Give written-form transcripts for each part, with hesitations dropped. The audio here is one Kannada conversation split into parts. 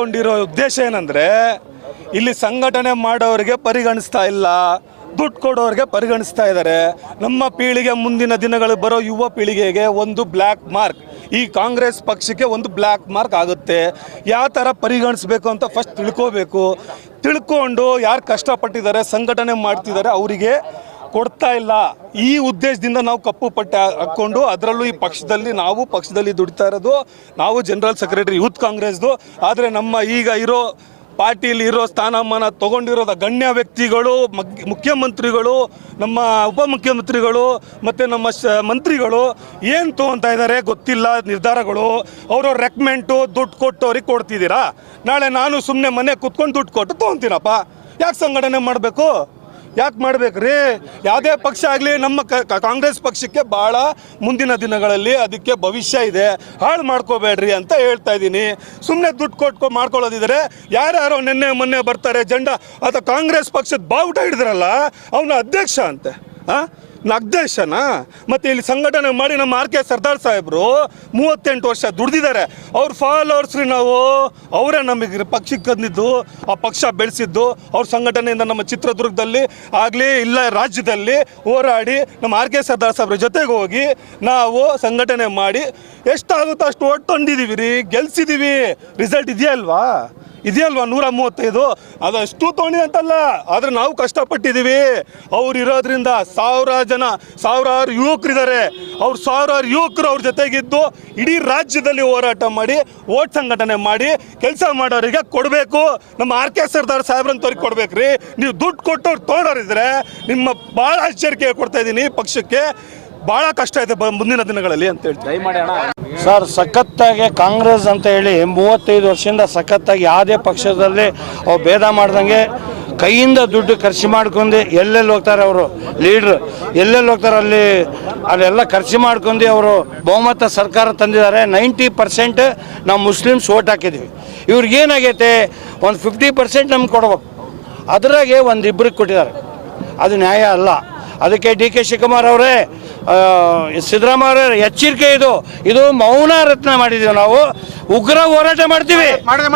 ಇಟ್ಕೊಂಡಿರೋ ಉದ್ದೇಶ ಏನಂದರೆ ಇಲ್ಲಿ ಸಂಘಟನೆ ಮಾಡೋರಿಗೆ ಪರಿಗಣಿಸ್ತಾ ಇಲ್ಲ, ದುಡ್ಡು ಕೊಡೋರಿಗೆ ಪರಿಗಣಿಸ್ತಾ ಇದ್ದಾರೆ. ನಮ್ಮ ಪೀಳಿಗೆ ಮುಂದಿನ ದಿನಗಳು ಬರೋ ಯುವ ಪೀಳಿಗೆಗೆ ಒಂದು ಬ್ಲ್ಯಾಕ್ ಮಾರ್ಕ್, ಈ ಕಾಂಗ್ರೆಸ್ ಪಕ್ಷಕ್ಕೆ ಒಂದು ಬ್ಲ್ಯಾಕ್ ಮಾರ್ಕ್ ಆಗುತ್ತೆ. ಯಾವ ಥರ ಪರಿಗಣಿಸ್ಬೇಕು ಅಂತ ಫಸ್ಟ್ ತಿಳ್ಕೊಂಡು ಯಾರು ಕಷ್ಟಪಟ್ಟಿದ್ದಾರೆ, ಸಂಘಟನೆ ಮಾಡ್ತಿದ್ದಾರೆ ಅವರಿಗೆ ಕೊಡ್ತಾ ಇಲ್ಲ. ಈ ಉದ್ದೇಶದಿಂದ ನಾವು ಕಪ್ಪು ಪಟ್ಟೆ ಹಾಕ್ಕೊಂಡು, ಅದರಲ್ಲೂ ಈ ಪಕ್ಷದಲ್ಲಿ ದುಡಿತಾ ಇರೋದು ನಾವು ಜನರಲ್ ಸೆಕ್ರೆಟರಿ ಯೂತ್ ಕಾಂಗ್ರೆಸ್ದು. ಆದರೆ ನಮ್ಮ ಈಗ ಇರೋ ಪಾರ್ಟಿಯಲ್ಲಿ ಇರೋ ಸ್ಥಾನಮಾನ ತೊಗೊಂಡಿರೋದ ಗಣ್ಯ ವ್ಯಕ್ತಿಗಳು, ಮುಖ್ಯಮಂತ್ರಿಗಳು, ನಮ್ಮ ಉಪಮುಖ್ಯಮಂತ್ರಿಗಳು ಮತ್ತು ನಮ್ಮ ಮಂತ್ರಿಗಳು ಏನು ತೊಗೊತಾ ಇದ್ದಾರೆ ಗೊತ್ತಿಲ್ಲ ನಿರ್ಧಾರಗಳು. ಅವ್ರವ್ರ ರೆಕಮೆಂಟು ದುಡ್ಡು ಕೊಟ್ಟು ಅವ್ರಿಗೆ ಕೊಡ್ತಿದ್ದೀರಾ. ನಾಳೆ ನಾನು ಸುಮ್ಮನೆ ಮನೆ ಕೂತ್ಕೊಂಡು ದುಡ್ಡು ಕೊಟ್ಟು ತೊಗೊತೀನಪ್ಪ. ಯಾಕೆ ಸಂಘಟನೆ ಮಾಡಬೇಕು? ಯಾಕೆ ಮಾಡ್ಬೇಕ್ರಿ? ಯಾವುದೇ ಪಕ್ಷ ಆಗಲಿ ನಮ್ಮ ಕಾಂಗ್ರೆಸ್ ಪಕ್ಷಕ್ಕೆ ಭಾಳ ಮುಂದಿನ ದಿನಗಳಲ್ಲಿ ಅದಕ್ಕೆ ಭವಿಷ್ಯ ಇದೆ, ಹಾಳು ಮಾಡ್ಕೋಬೇಡ್ರಿ ಅಂತ ಹೇಳ್ತಾ ಇದ್ದೀನಿ. ಸುಮ್ಮನೆ ದುಡ್ಡು ಮಾಡ್ಕೊಳ್ಳೋದಿದ್ರೆ ಯಾರ್ಯಾರೋ ನಿನ್ನೆ ಮೊನ್ನೆ ಬರ್ತಾರೆ ಜೆಂಡಾ ಅಥವಾ ಕಾಂಗ್ರೆಸ್ ಪಕ್ಷದ ಬಾವುಟ ಹಿಡಿದ್ರಲ್ಲ ಅವನ ಅಧ್ಯಕ್ಷ ಅಂತೆ. ಅಧ್ಯಕ್ಷನಾ? ಮತ್ತು ಇಲ್ಲಿ ಸಂಘಟನೆ ಮಾಡಿ ನಮ್ಮ RK ಸರ್ದಾರ್ ಸಾಹೇಬರು 38 ವರ್ಷ ದುಡ್ದಿದ್ದಾರೆ. ಅವ್ರ ಫಾಲೋವರ್ಸ್ರಿ ನಾವು. ಅವರೇ ನಮಗೆ ಪಕ್ಷಕ್ಕೆ ತಂದಿದ್ದು, ಆ ಪಕ್ಷ ಬೆಳೆಸಿದ್ದು. ಅವ್ರ ಸಂಘಟನೆಯಿಂದ ನಮ್ಮ ಚಿತ್ರದುರ್ಗದಲ್ಲಿ ಆಗಲಿ ಇಲ್ಲ ರಾಜ್ಯದಲ್ಲಿ ಹೋರಾಡಿ ನಮ್ಮ RK ಸರ್ದಾರ್ ಸಾಹೇಬ್ರ ಜೊತೆಗೆ ಹೋಗಿ ನಾವು ಸಂಘಟನೆ ಮಾಡಿ ಎಷ್ಟಾಗುತ್ತೋ ಅಷ್ಟು ಓಟ್ ತಂದಿದ್ದೀವಿ ರೀ, ಗೆಲ್ಸಿದ್ದೀವಿ. ರಿಸಲ್ಟ್ ಇದೆಯಲ್ವಾ 135. ಅದಷ್ಟು ತೊಗೊಂಡಿ ಅಂತಲ್ಲ, ಆದರೆ ನಾವು ಕಷ್ಟಪಟ್ಟಿದ್ದೀವಿ. ಅವ್ರು ಇರೋದ್ರಿಂದ ಸಾವಿರಾರು ಯುವಕರಿದ್ದಾರೆ. ಸಾವಿರಾರು ಯುವಕರು ಅವ್ರ ಜೊತೆಗಿದ್ದು ಇಡೀ ರಾಜ್ಯದಲ್ಲಿ ಹೋರಾಟ ಮಾಡಿ ಓಟ್ ಸಂಘಟನೆ ಮಾಡಿ ಕೆಲಸ ಮಾಡೋರಿಗೆ ಕೊಡಬೇಕು. ನಮ್ಮ RK ಸರ್ದಾರ್ ಸಾಹೇಬ್ರಂತವ್ರಿಗೆ ಕೊಡ್ಬೇಕ್ರಿ. ನೀವು ದುಡ್ಡು ಕೊಟ್ಟವ್ರು ತೊಗೊಂಡವ್ರಿದ್ರೆ ನಿಮ್ಮ ಭಾಳ ಎಚ್ಚರಿಕೆ ಕೊಡ್ತಾ ಇದ್ದೀನಿ. ಪಕ್ಷಕ್ಕೆ ಭಾಳ ಕಷ್ಟ ಇದೆ ಮುಂದಿನ ದಿನಗಳಲ್ಲಿ ಅಂತ ಹೇಳ್ತೀವಿ. ಸರ್, ಸಖತ್ತಾಗಿ ಕಾಂಗ್ರೆಸ್ ಅಂತ ಹೇಳಿ 35 ವರ್ಷದಿಂದ ಸಖತ್ತಾಗಿ ಯಾವುದೇ ಪಕ್ಷದಲ್ಲಿ ಅವ್ರು ಭೇದ ಮಾಡ್ದಂಗೆ ಕೈಯಿಂದ ದುಡ್ಡು ಖರ್ಚು ಮಾಡ್ಕೊಂಡು ಎಲ್ಲೆಲ್ಲಿ ಹೋಗ್ತಾರೆ ಅವರು ಲೀಡ್ರು, ಎಲ್ಲೆಲ್ಲಿ ಹೋಗ್ತಾರೆ ಅಲ್ಲೆಲ್ಲ ಖರ್ಚು ಮಾಡ್ಕೊಂಡು ಅವರು ಬಹುಮತ ಸರ್ಕಾರ ತಂದಿದ್ದಾರೆ. 90% ನಾವು ಮುಸ್ಲಿಮ್ಸ್ ಓಟ್ ಹಾಕಿದ್ದೀವಿ. ಇವ್ರಿಗೇನಾಗೈತೆ ಒಂದು 50% ನಮ್ಗೆ ಕೊಡ್ಬೇಕು. ಅದರಾಗೆ ಒಂದಿಬ್ಬರಿಗೆ ಕೊಟ್ಟಿದ್ದಾರೆ. ಅದು ನ್ಯಾಯ ಅಲ್ಲ. ಅದಕ್ಕೆ DK ಶಿವಕುಮಾರ್ ಅವರೇ, ಸಿದ್ದರಾಮಯ್ಯ ಅವರೇ ಎಚ್ಚರಿಕೆ. ಇದು ಮೌನ ರತ್ನ ಮಾಡಿದ್ದೀವಿ. ನಾವು ಉಗ್ರ ಹೋರಾಟ ಮಾಡ್ತೀವಿ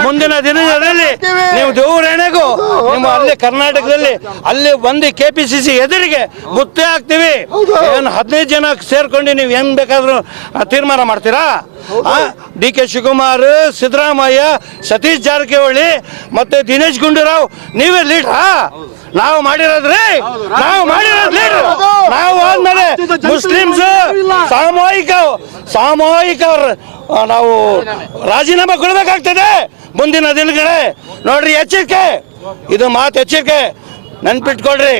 ಮುಂದಿನ ದಿನಗಳಲ್ಲಿ. ನೀವು ದೇವರಣೆಗೂ ನಿಮ್ಮ ಅಲ್ಲಿ ಕರ್ನಾಟಕದಲ್ಲಿ ಅಲ್ಲಿ ಬಂದು KPCC ಎದುರಿಗೆ ಮುತ್ತೆ ಹಾಕ್ತೀವಿ. ಏನು 15 ಜನ ಸೇರ್ಕೊಂಡು ನೀವು ಹೆಂಗ್ ಬೇಕಾದ್ರೂ ತೀರ್ಮಾನ ಮಾಡ್ತೀರಾ? DK ಶಿವಕುಮಾರ್, ಸಿದ್ದರಾಮಯ್ಯ, ಸತೀಶ್ ಜಾರಕಿಹೊಳಿ ಮತ್ತೆ ದಿನೇಶ್ ಗುಂಡೂರಾವ್ ನೀವೇ ಲೀಡ್ರಾ? ನಾವು ಮಾಡಿರೋದ್ರಿ, ಲೀಡರ್ ನಾವು ಆದ್ಮೇಲೆ ಮುಸ್ಲಿಮ್ಸ್ ಸಾಮೂಹಿಕ ನಾವು ರಾಜೀನಾಮೆ ಕೊಡಬೇಕಾಗ್ತದೆ ಮುಂದಿನ ದಿನಗಳೇ. ನೋಡ್ರಿ, ಎಚ್ಚರಿಕೆ, ಇದು ಮಾತು ಎಚ್ಚರಿಕೆ, ನೆನ್ಪಿಟ್ಕೊಳ್ರಿ.